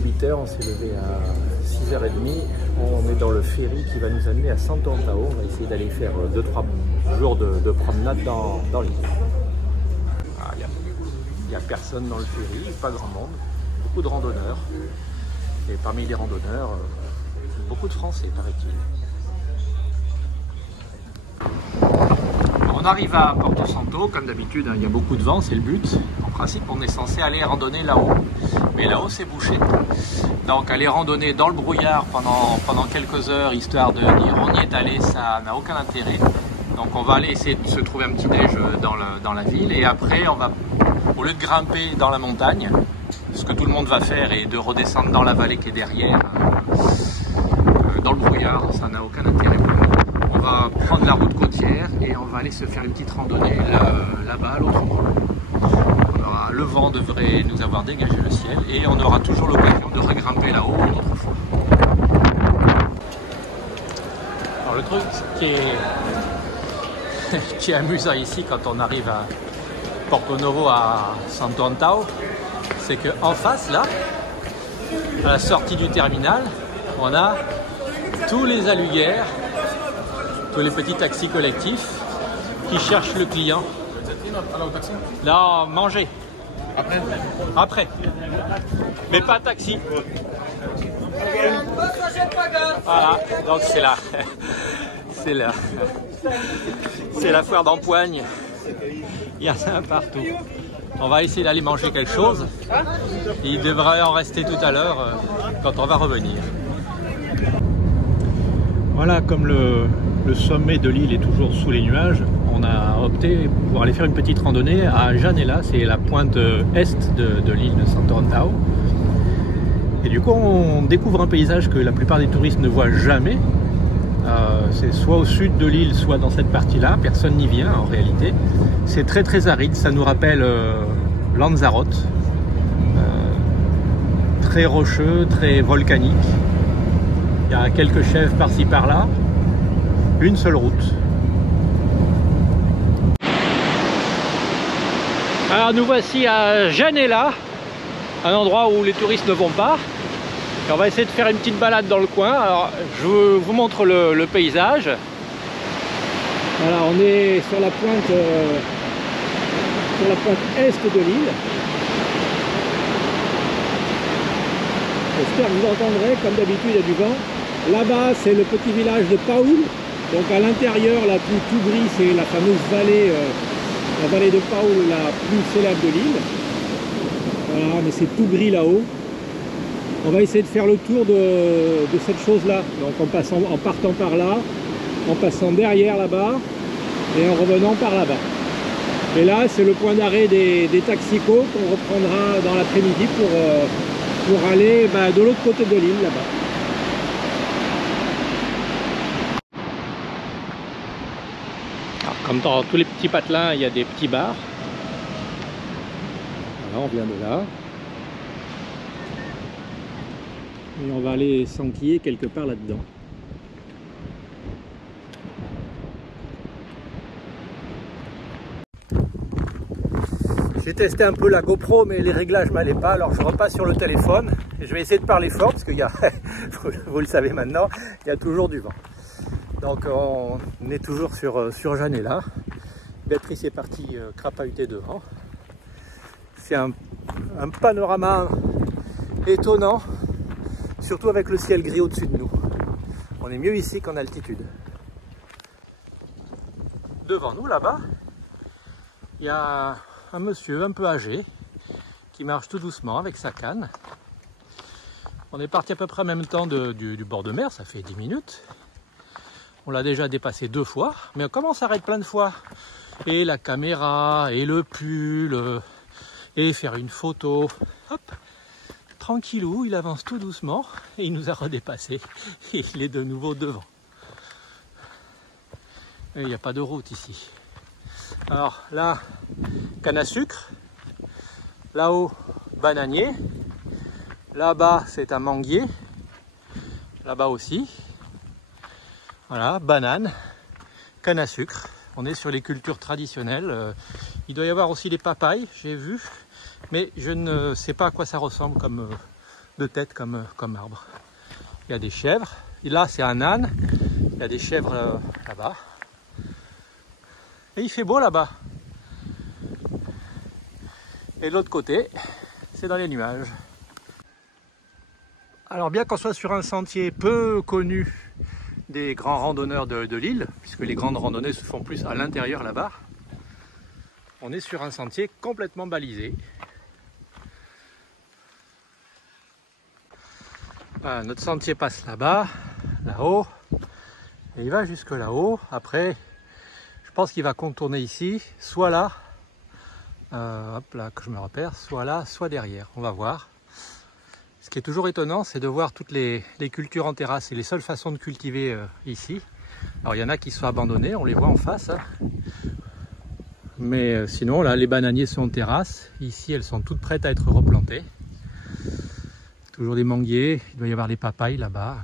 est 8 h, on s'est levé à 6h30. On est dans le ferry qui va nous amener à Santo Antão. On va essayer d'aller faire 2-3 jours de promenade dans l'île. Il n'y a personne dans le ferry, pas grand monde, beaucoup de randonneurs. Et parmi les randonneurs, beaucoup de Français, paraît-il. On arrive à Porto Santo, comme d'habitude, il y a beaucoup de vent, c'est le but. En principe, on est censé aller randonner là-haut, mais là-haut c'est bouché. Donc aller randonner dans le brouillard pendant quelques heures, histoire de dire on y est allé, ça n'a aucun intérêt. Donc on va aller essayer de se trouver un petit déj dans la ville, et après on va, au lieu de grimper dans la montagne, ce que tout le monde va faire, et de redescendre dans la vallée qui est derrière, dans le brouillard, ça n'a aucun intérêt pour nous. On va prendre la route côtière et on va aller se faire une petite randonnée là-bas à l'autre bout. Le vent devrait nous avoir dégagé le ciel et on aura toujours l'occasion de regrimper là-haut une autre fois. Alors le truc qui est amusant ici quand on arrive à Porto Novo à Santo Antão, c'est qu'en face là, à la sortie du terminal, on a tous les aluguères, tous les petits taxis collectifs qui cherchent le client. Non, manger. Après. Mais pas taxi. Voilà, donc c'est là. C'est la foire d'Empoigne. Il y en a partout. On va essayer d'aller manger quelque chose. Il devrait en rester tout à l'heure quand on va revenir. Voilà, comme le sommet de l'île est toujours sous les nuages, on a opté pour aller faire une petite randonnée à Janela, c'est la pointe est de l'île de Santo Antão. Et du coup, on découvre un paysage que la plupart des touristes ne voient jamais. C'est soit au sud de l'île, soit dans cette partie-là. Personne n'y vient en réalité. C'est très très aride, ça nous rappelle Lanzarote. Très rocheux, très volcanique. Il y a quelques chèvres par-ci par-là. Une seule route. Alors nous voici à Janela, un endroit où les touristes ne vont pas. Et on va essayer de faire une petite balade dans le coin. Alors je vous montre le paysage. Voilà, on est sur la pointe est de l'île. J'espère que vous entendrez, comme d'habitude il y a du vent. Là-bas c'est le petit village de Paul. Donc à l'intérieur, là tout gris, c'est la fameuse vallée, la vallée de Paul, la plus célèbre de l'île. Voilà, mais c'est tout gris là-haut. On va essayer de faire le tour de cette chose-là. Donc en partant par là, en passant derrière là-bas et en revenant par là-bas. Et là, c'est le point d'arrêt des taxicos qu'on reprendra dans l'après-midi pour aller de l'autre côté de l'île là-bas. Comme dans tous les petits patelins, il y a des petits bars. Voilà, on vient de là. Et on va aller s'enquiller quelque part là-dedans. J'ai testé un peu la GoPro, mais les réglages m'allaient pas, alors je repasse sur le téléphone. Et je vais essayer de parler fort, parce qu'il y a, vous le savez maintenant, il y a toujours du vent. Donc on est toujours sur Janela. Béatrice est partie crapahuter devant. C'est un panorama étonnant, surtout avec le ciel gris au-dessus de nous. On est mieux ici qu'en altitude. Devant nous, là-bas, il y a un monsieur un peu âgé qui marche tout doucement avec sa canne. On est parti à peu près en même temps du bord de mer, ça fait 10 minutes. On l'a déjà dépassé 2 fois, mais comme on s'arrête plein de fois, et la caméra, et le pull, et faire une photo, hop, tranquillou, il avance tout doucement, et il nous a redépassé, et il est de nouveau devant. Et il n'y a pas de route ici. Alors là, canne à sucre, là-haut, bananier, là-bas c'est un manguier, là-bas aussi. Voilà, banane, canne à sucre. On est sur les cultures traditionnelles. Il doit y avoir aussi des papayes, j'ai vu, mais je ne sais pas à quoi ça ressemble comme de tête comme arbre. Il y a des chèvres. Et là, c'est un âne. Il y a des chèvres là-bas. Et il fait beau là-bas. Et de l'autre côté, c'est dans les nuages. Alors bien qu'on soit sur un sentier peu connu des grands randonneurs de l'île, puisque les grandes randonnées se font plus à l'intérieur là-bas, on est sur un sentier complètement balisé. Voilà, notre sentier passe là-bas, là-haut, et il va jusque là-haut. Après, je pense qu'il va contourner ici, soit là, hop là que je me repère, soit là, soit derrière. On va voir. Ce qui est toujours étonnant, c'est de voir toutes les cultures en terrasse. C'est les seules façons de cultiver ici. Alors il y en a qui sont abandonnés, on les voit en face. Hein. Mais sinon, là, les bananiers sont en terrasse. Ici, elles sont toutes prêtes à être replantées. Toujours des manguiers, il doit y avoir les papayes là-bas.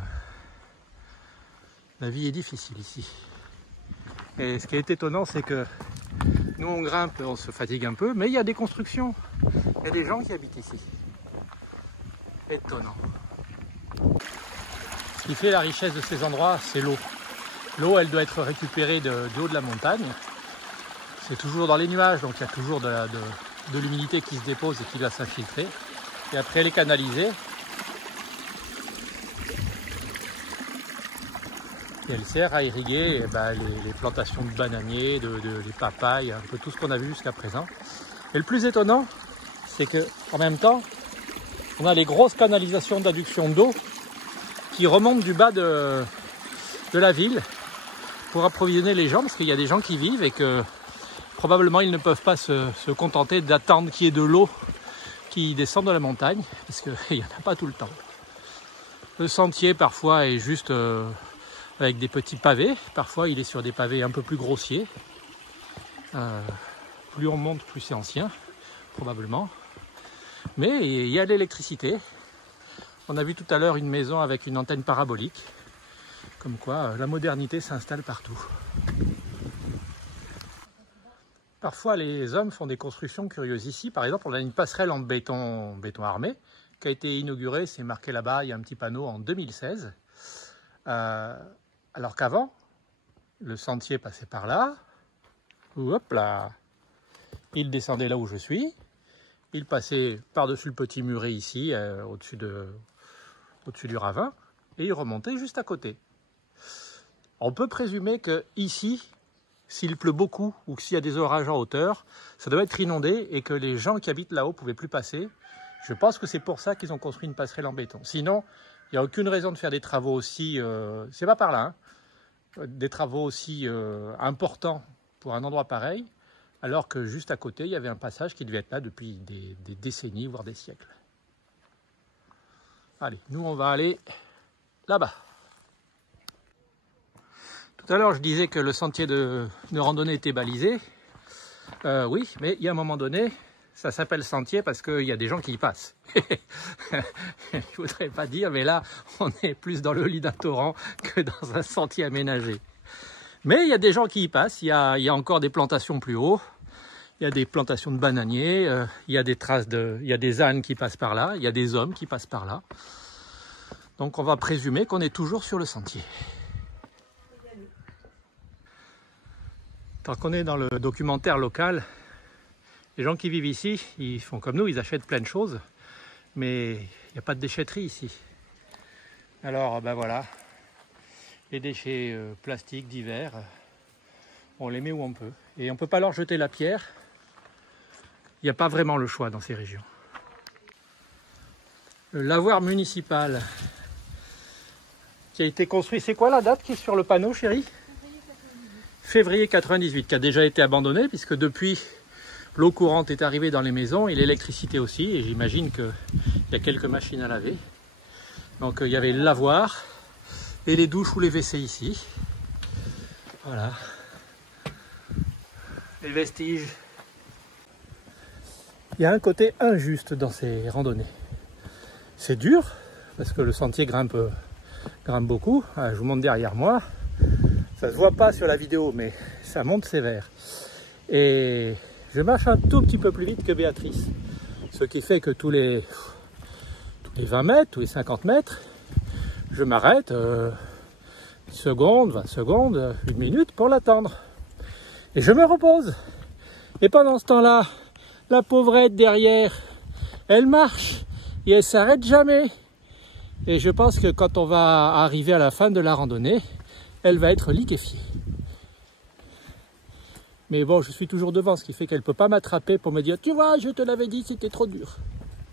La vie est difficile ici. Et ce qui est étonnant, c'est que nous on grimpe, on se fatigue un peu, mais il y a des constructions. Il y a des gens qui habitent ici. Étonnant. Ce qui fait la richesse de ces endroits, c'est l'eau. L'eau, elle doit être récupérée du haut de la montagne. C'est toujours dans les nuages, donc il y a toujours de l'humidité qui se dépose et qui doit s'infiltrer. Et après, elle est canalisée. Et elle sert à irriguer les plantations de bananiers, les papayes, un peu tout ce qu'on a vu jusqu'à présent. Et le plus étonnant, c'est qu'en même temps, on a les grosses canalisations d'adduction d'eau qui remontent du bas de la ville pour approvisionner les gens, parce qu'il y a des gens qui vivent et que probablement ils ne peuvent pas se contenter d'attendre qu'il y ait de l'eau qui descend de la montagne, parce qu'il n'y en a pas tout le temps. Le sentier parfois est juste avec des petits pavés, parfois il est sur des pavés un peu plus grossiers. Plus on monte, plus c'est ancien, probablement. Mais il y a de l'électricité. On a vu tout à l'heure une maison avec une antenne parabolique. Comme quoi, la modernité s'installe partout. Parfois, les hommes font des constructions curieuses. Ici, par exemple, on a une passerelle en béton armé qui a été inaugurée, c'est marqué là-bas, il y a un petit panneau, en 2016. Alors qu'avant, le sentier passait par là. Hop là. Il descendait là où je suis. Il passait par-dessus le petit muret ici, au-dessus du ravin, et il remontait juste à côté. On peut présumer que ici, s'il pleut beaucoup ou s'il y a des orages en hauteur, ça doit être inondé et que les gens qui habitent là-haut ne pouvaient plus passer. Je pense que c'est pour ça qu'ils ont construit une passerelle en béton. Sinon, il n'y a aucune raison de faire des travaux aussi... c'est pas par là, hein, des travaux aussi importants pour un endroit pareil, alors que juste à côté, il y avait un passage qui devait être là depuis des décennies, voire des siècles. Allez, nous on va aller là-bas. Tout à l'heure, je disais que le sentier de randonnée était balisé. Oui, mais il y a un moment donné, ça s'appelle sentier parce qu'il y a des gens qui y passent. Je ne voudrais pas dire, mais là, on est plus dans le lit d'un torrent que dans un sentier aménagé. Mais il y a des gens qui y passent, il y a encore des plantations plus haut, il y a des plantations de bananiers, il y a des traces il y a des ânes qui passent par là, il y a des hommes qui passent par là. Donc on va présumer qu'on est toujours sur le sentier. Tant qu'on est dans le documentaire local, les gens qui vivent ici, ils font comme nous, ils achètent plein de choses, mais il n'y a pas de déchetterie ici. Alors ben voilà. Les déchets plastiques divers, on les met où on peut. Et on ne peut pas leur jeter la pierre. Il n'y a pas vraiment le choix dans ces régions. Le lavoir municipal qui a été construit, c'est quoi la date qui est sur le panneau, chérie? Février 98, qui a déjà été abandonné, puisque depuis, l'eau courante est arrivée dans les maisons et l'électricité aussi. Et j'imagine qu'il y a quelques machines à laver. Donc il y avait le lavoir et les douches ou les WC ici. Voilà. Les vestiges. Il y a un côté injuste dans ces randonnées. C'est dur, parce que le sentier grimpe beaucoup. Je vous montre derrière moi. Ça se voit pas sur la vidéo, mais ça monte sévère. Et je marche un tout petit peu plus vite que Béatrice. Ce qui fait que tous les les 20 mètres ou les 50 mètres, je m'arrête une seconde, 20 secondes, une minute pour l'attendre. Et je me repose. Et pendant ce temps-là, la pauvrette derrière, elle marche et elle s'arrête jamais. Et je pense que quand on va arriver à la fin de la randonnée, elle va être liquéfiée. Mais bon, je suis toujours devant, ce qui fait qu'elle ne peut pas m'attraper pour me dire « Tu vois, je te l'avais dit, c'était trop dur ».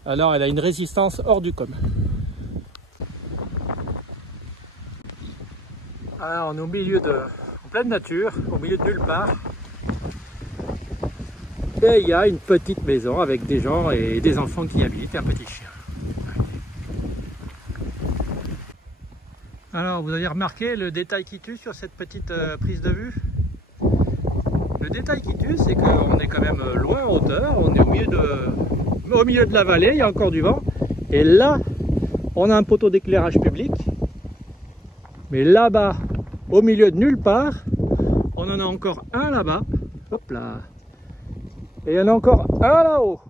Alors elle a une résistance hors du commun. Alors on est au milieu en pleine nature, au milieu de nulle part. Et il y a une petite maison avec des gens et des enfants qui y habitent et un petit chien. Alors vous avez remarqué le détail qui tue sur cette petite prise de vue? Le détail qui tue, c'est qu'on est quand même loin en hauteur, on est au milieu de la vallée, il y a encore du vent. Et là, on a un poteau d'éclairage public. Mais là-bas, au milieu de nulle part, on en a encore un là-bas. Hop là. Et il y en a encore un là-haut.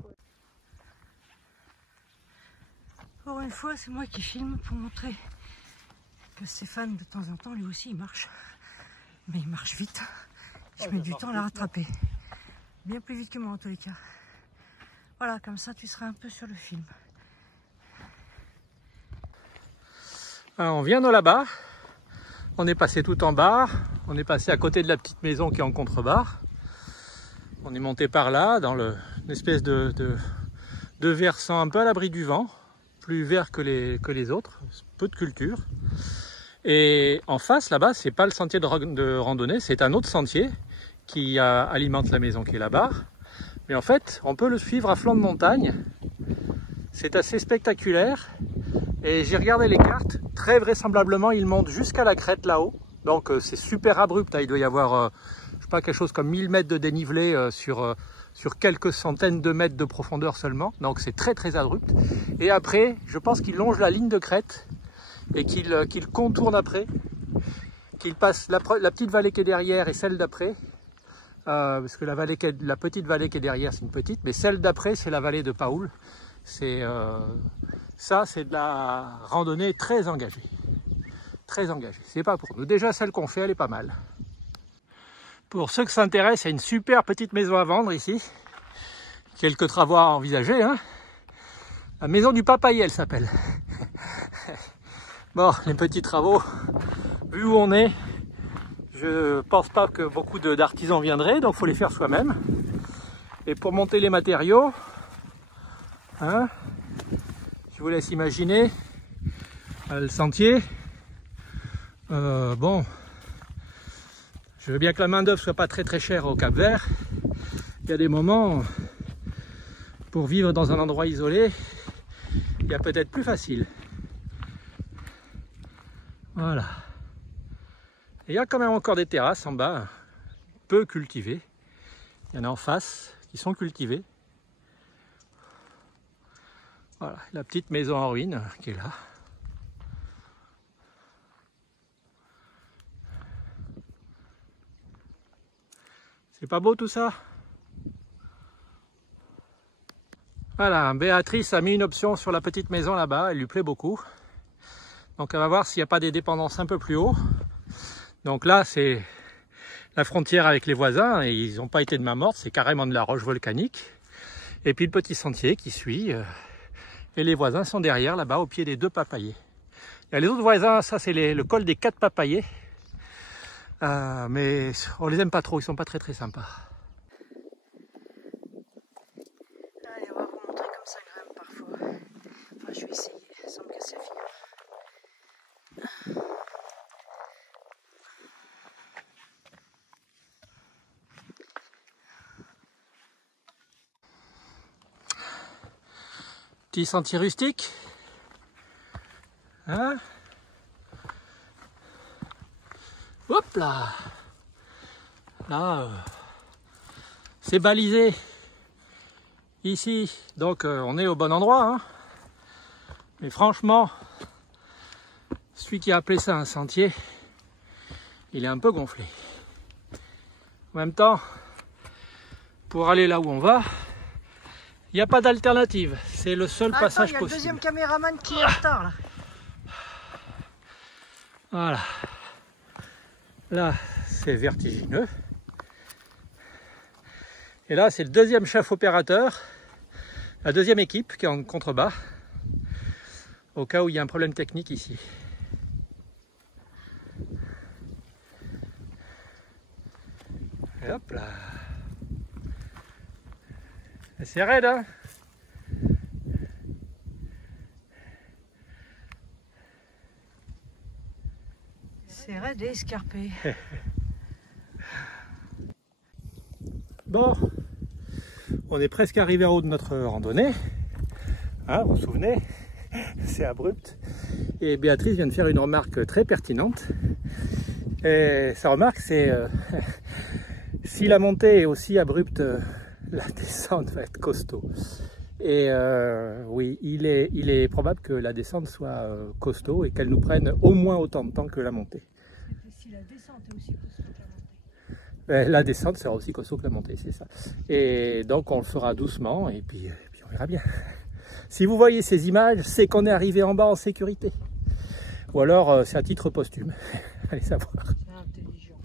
Pour une fois, c'est moi qui filme pour montrer que Stéphane, de temps en temps, lui aussi, il marche. Mais il marche vite. Je mets du temps à la rattraper. Bien plus vite que moi, en tous les cas. Voilà, comme ça, tu seras un peu sur le film. Alors, on vient de là-bas. On est passé tout en bas. On est passé à côté de la petite maison qui est en contrebas. On est monté par là, dans une espèce de versant un peu à l'abri du vent. Plus vert que les autres. Peu de culture. Et en face, là-bas, c'est pas le sentier de randonnée, c'est un autre sentier qui alimente la maison qui est là-bas. Mais en fait, on peut le suivre à flanc de montagne. C'est assez spectaculaire. Et j'ai regardé les cartes. Très vraisemblablement, il monte jusqu'à la crête là-haut. Donc c'est super abrupt. Il doit y avoir, je sais pas, quelque chose comme 1000 mètres de dénivelé sur quelques centaines de mètres de profondeur seulement. Donc c'est très très abrupt. Et après, je pense qu'il longe la ligne de crête. Et qu'il contourne après, qu'il passe la petite vallée qui est derrière et celle d'après, parce que la petite vallée qui est derrière c'est une petite, mais celle d'après c'est la vallée de Paoul. Ça c'est de la randonnée très engagée, c'est pas pour nous. Déjà celle qu'on fait elle est pas mal. Pour ceux qui s'intéressent, il y a une super petite maison à vendre ici, quelques travaux à envisager, hein. La maison du papayer elle s'appelle. Bon, les petits travaux, vu où on est, je pense pas que beaucoup d'artisans viendraient, donc il faut les faire soi-même. Et pour monter les matériaux, hein, je vous laisse imaginer le sentier. Bon, je veux bien que la main d'œuvre soit pas très très chère au Cap-Vert. Il y a des moments, pour vivre dans un endroit isolé, il y a peut-être plus facile. Voilà. Et il y a quand même encore des terrasses en bas, peu cultivées. Il y en a en face qui sont cultivées. Voilà, la petite maison en ruine qui est là. C'est pas beau tout ça? Voilà, Béatrice a mis une option sur la petite maison là-bas, elle lui plaît beaucoup. Donc on va voir s'il n'y a pas des dépendances un peu plus haut. Donc là c'est la frontière avec les voisins et ils n'ont pas été de main morte, c'est carrément de la roche volcanique. Et puis le petit sentier qui suit et les voisins sont derrière là-bas au pied des 2 papayers. Il y a les autres voisins, ça c'est le col des 4 papayers. Mais on les aime pas trop, ils sont pas très très sympas. Allez, on va vous montrer comme ça grimpe parfois. Enfin, je vais essayer, sans me casser la figure. Petit sentier rustique, hein? Hop là, là, c'est balisé ici, donc on est au bon endroit, hein? Mais franchement, celui qui a appelé ça un sentier, il est un peu gonflé. En même temps, pour aller là où on va, il n'y a pas d'alternative. C'est le seul passage il y a possible. le deuxième caméraman qui est en retard là. Voilà. Là, c'est vertigineux. Et là, c'est le deuxième chef opérateur, la deuxième équipe qui est en contrebas, au cas où il y a un problème technique ici. Et hop là. C'est raide, hein? C'est raide et escarpé. Bon, on est presque arrivé en haut de notre randonnée. Hein, vous vous souvenez? C'est abrupt. Et Béatrice vient de faire une remarque très pertinente. Et sa remarque, c'est si la montée est aussi abrupte, la descente va être costaud. Et oui, il est probable que la descente soit costaud et qu'elle nous prenne au moins autant de temps que la montée. Si la descente est aussi costaud que la montée. La descente sera aussi costaud que la montée, c'est ça. Et donc on le fera doucement et puis on verra bien. Si vous voyez ces images, c'est qu'on est arrivé en bas en sécurité. Ou alors c'est à titre posthume. Allez savoir. C'est intelligent.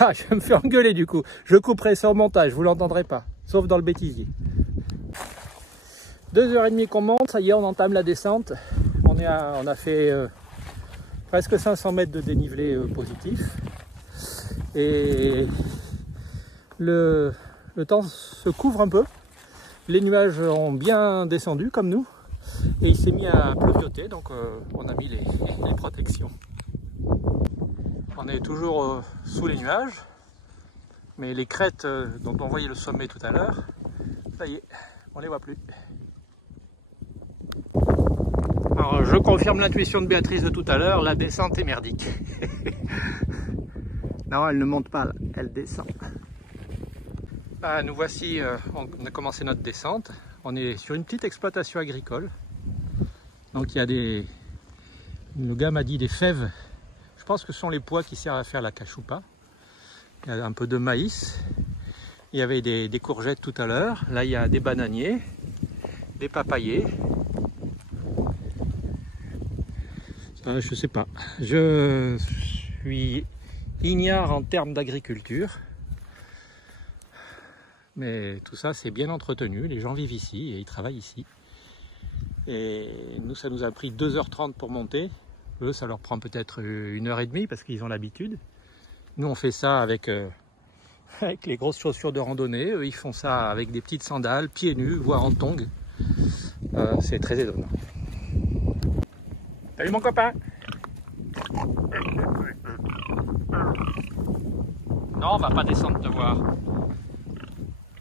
Ah, je vais me faire engueuler du coup. Je couperai ça au montage, vous l'entendrez pas. Sauf dans le bêtisier. 2h30 qu'on monte, ça y est, on entame la descente. On a fait presque 500 mètres de dénivelé positif. Et le temps se couvre un peu. Les nuages ont bien descendu comme nous. Et il s'est mis à pleuvioter, donc on a mis les protections. On est toujours sous les nuages. Mais les crêtes dont on voyait le sommet tout à l'heure, ça y est, on les voit plus. Alors, je confirme l'intuition de Béatrice de tout à l'heure, la descente est merdique. Non, elle ne monte pas, là, elle descend. Ah, nous voici, on a commencé notre descente. On est sur une petite exploitation agricole. Donc il y a des... Le gars m'a dit des fèves. Je pense que ce sont les pois qui servent à faire la cachupa. Il y a un peu de maïs. Il y avait des courgettes tout à l'heure. Là, il y a des bananiers, des papayers. Je sais pas. Je suis ignare en termes d'agriculture. Mais tout ça, c'est bien entretenu. Les gens vivent ici et ils travaillent ici. Et nous, ça nous a pris 2h30 pour monter. Eux, ça leur prend peut-être 1h30 parce qu'ils ont l'habitude. Nous, on fait ça avec les grosses chaussures de randonnée. Eux, ils font ça avec des petites sandales, pieds nus, voire en tongs. C'est très étonnant. Salut mon copain! Non, on va pas descendre te voir.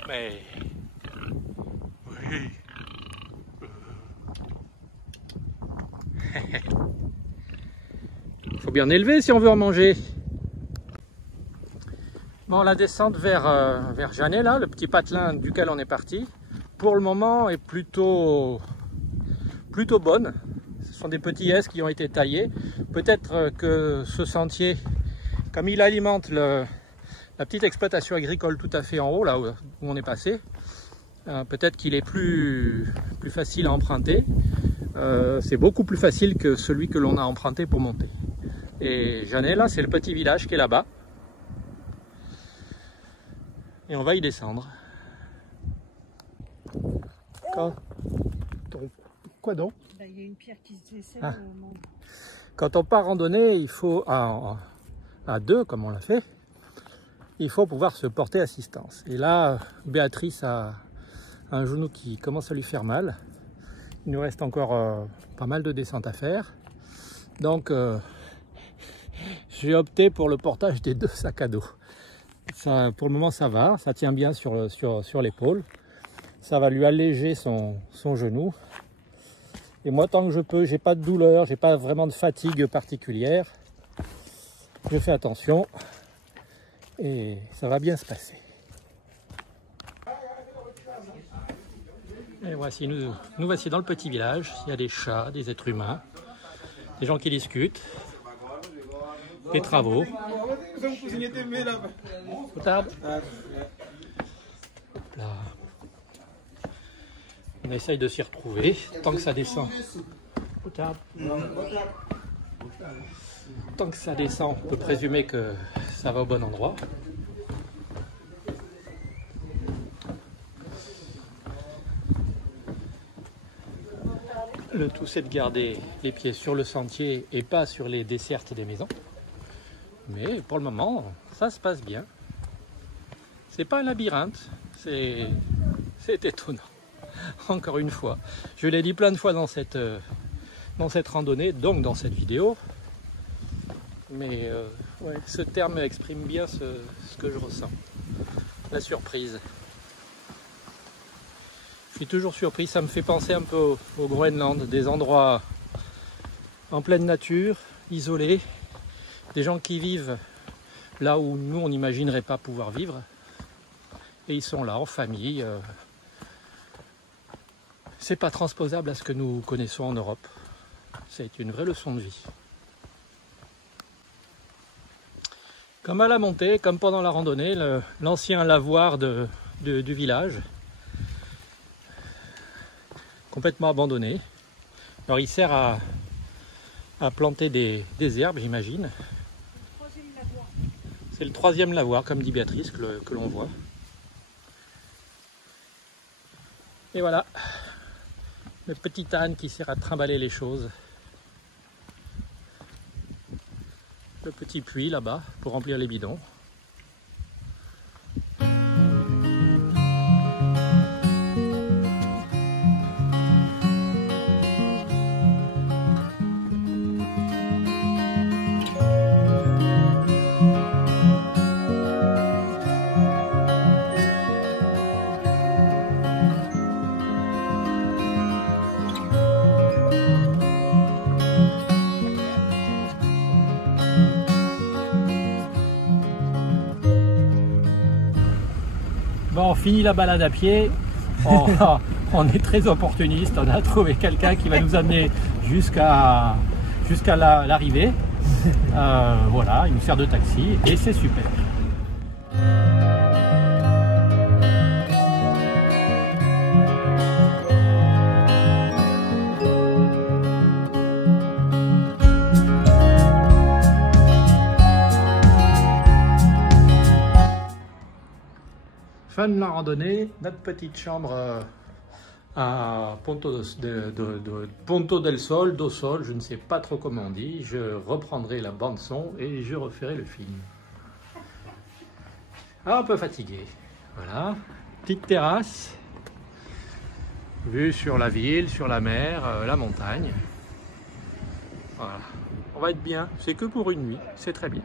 Mais... Oui. Faut bien élever si on veut en manger. Bon, la descente vers Janet, là, le petit patelin duquel on est parti, pour le moment est plutôt bonne. Ce sont des petits S qui ont été taillés. Peut-être que ce sentier, comme il alimente la petite exploitation agricole tout à fait en haut, là où on est passé, peut-être qu'il est plus facile à emprunter. C'est beaucoup plus facile que celui que l'on a emprunté pour monter. Et Janet, là, c'est le petit village qui est là-bas. Et on va y descendre. Quoi donc? Il y a une pierre qui se dessine. Quand on part randonner, il faut, à deux, comme on l'a fait, il faut pouvoir se porter assistance. Et là, Béatrice a un genou qui commence à lui faire mal. Il nous reste encore pas mal de descentes à faire. Donc, j'ai opté pour le portage des 2 sacs à dos. Ça, pour le moment, ça va. Ça tient bien sur l'épaule. Ça va lui alléger son genou. Et moi, tant que je peux, j'ai pas de douleur, j'ai pas vraiment de fatigue particulière. Je fais attention et ça va bien se passer. Et voici, nous voici dans le petit village. Il y a des chats, des êtres humains, des gens qui discutent, des travaux. Là. On essaye de s'y retrouver tant que ça descend. Tant que ça descend, on peut présumer que ça va au bon endroit. Le tout, c'est de garder les pieds sur le sentier et pas sur les dessertes des maisons. Mais pour le moment, ça se passe bien. C'est pas un labyrinthe, c'est étonnant. Encore une fois, je l'ai dit plein de fois dans cette randonnée, donc dans cette vidéo. Mais ouais, ce terme exprime bien ce que je ressens. La surprise. Je suis toujours surpris, ça me fait penser un peu au Groenland, des endroits en pleine nature, isolés, des gens qui vivent là où nous on n'imaginerait pas pouvoir vivre, et ils sont là en famille. C'est pas transposable à ce que nous connaissons en Europe. C'est une vraie leçon de vie. Comme à la montée, comme pendant la randonnée, l'ancien lavoir du village, complètement abandonné. Alors il sert à planter des herbes, j'imagine. C'est le 3e lavoir, comme dit Béatrice, que l'on voit. Et voilà, le petit âne qui sert à trimballer les choses. Le petit puits là-bas pour remplir les bidons. Bon, on finit la balade à pied, on est très opportuniste, on a trouvé quelqu'un qui va nous amener jusqu'à l'arrivée. Voilà, il nous sert de taxi et c'est super. Fin de la randonnée, notre petite chambre à Ponto del Sol, do Sol, je ne sais pas trop comment on dit. Je reprendrai la bande son et je referai le film. Ah, un peu fatigué. Voilà, petite terrasse, vue sur la ville, sur la mer, la montagne. Voilà, on va être bien. C'est que pour une nuit, c'est très bien.